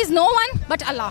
is no one but Allah,